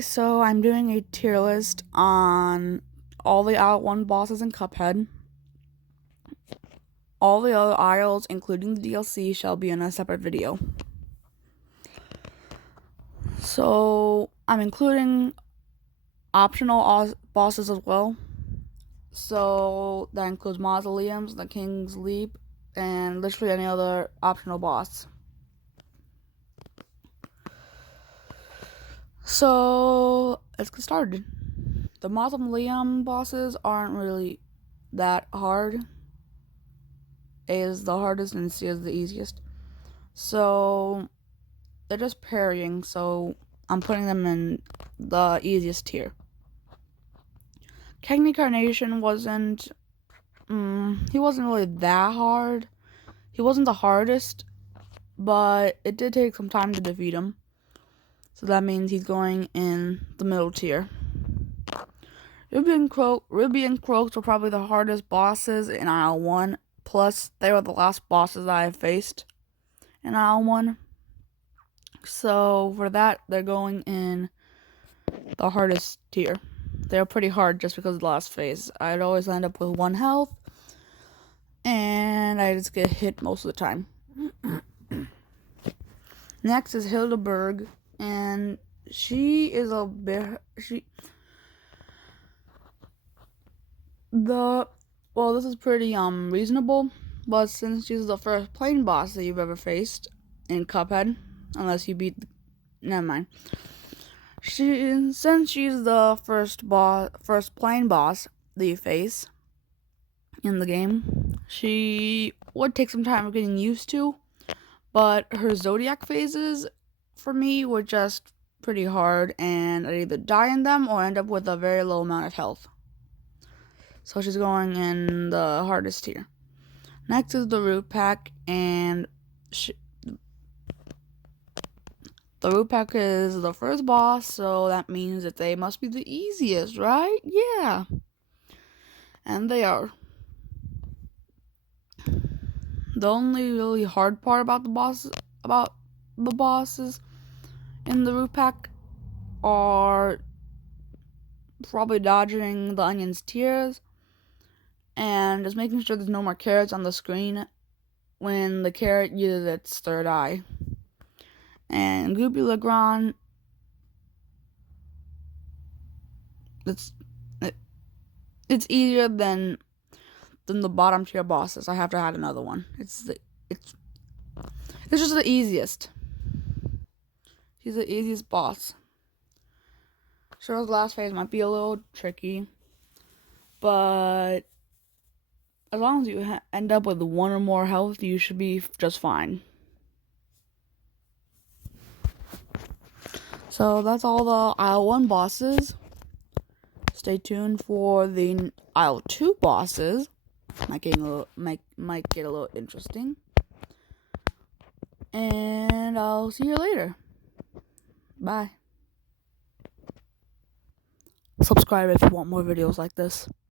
So I'm doing a tier list on all the Aisle 1 bosses in Cuphead. All the other aisles, including the DLC, shall be in a separate video. So I'm including optional bosses as well. So that includes Mausoleums, the King's Leap, and literally any other optional boss. So let's get started. The Mausoleum bosses aren't really that hard. A is the hardest and C is the easiest. So they're just parrying, so I'm putting them in the easiest tier. Cagney Carnation wasn't he wasn't really that hard. He wasn't the hardest, but it did take some time to defeat him. So that means he's going in the middle tier. Ruby and Croaks were probably the hardest bosses in Aisle 1. Plus, they were the last bosses that I faced in Aisle 1. So, for that, they're going in the hardest tier. They're pretty hard just because of the last phase. I'd always end up with 1 health, and I just get hit most of the time. Next is Hildeberg, and she is a bit... This is pretty reasonable, but since she's the first plain boss that you've ever faced in Cuphead, unless you beat never mind. Since she's the first plain boss that you face in the game, she would take some time getting used to, but her Zodiac phases for me were just pretty hard, and I'd either die in them or end up with a very low amount of health. So she's going in the hardest tier. Next is the Root Pack, and the Root Pack is the first boss, so that means that they must be the easiest, right? Yeah. And they are. The only really hard part about the bosses in the Root Pack are probably dodging the Onion's tears and just making sure there's no more carrots on the screen when the carrot uses its third eye. And Goopy Legrand, it's easier than the bottom tier bosses. I have to add another one. It's just the easiest. He's the easiest boss. Sure, his last phase might be a little tricky, but as long as you end up with 1 or more health, you should be just fine. So that's all the Aisle 1 bosses. Stay tuned for the Aisle 2 bosses. Might get a little interesting. And I'll see you later. Bye. Subscribe if you want more videos like this.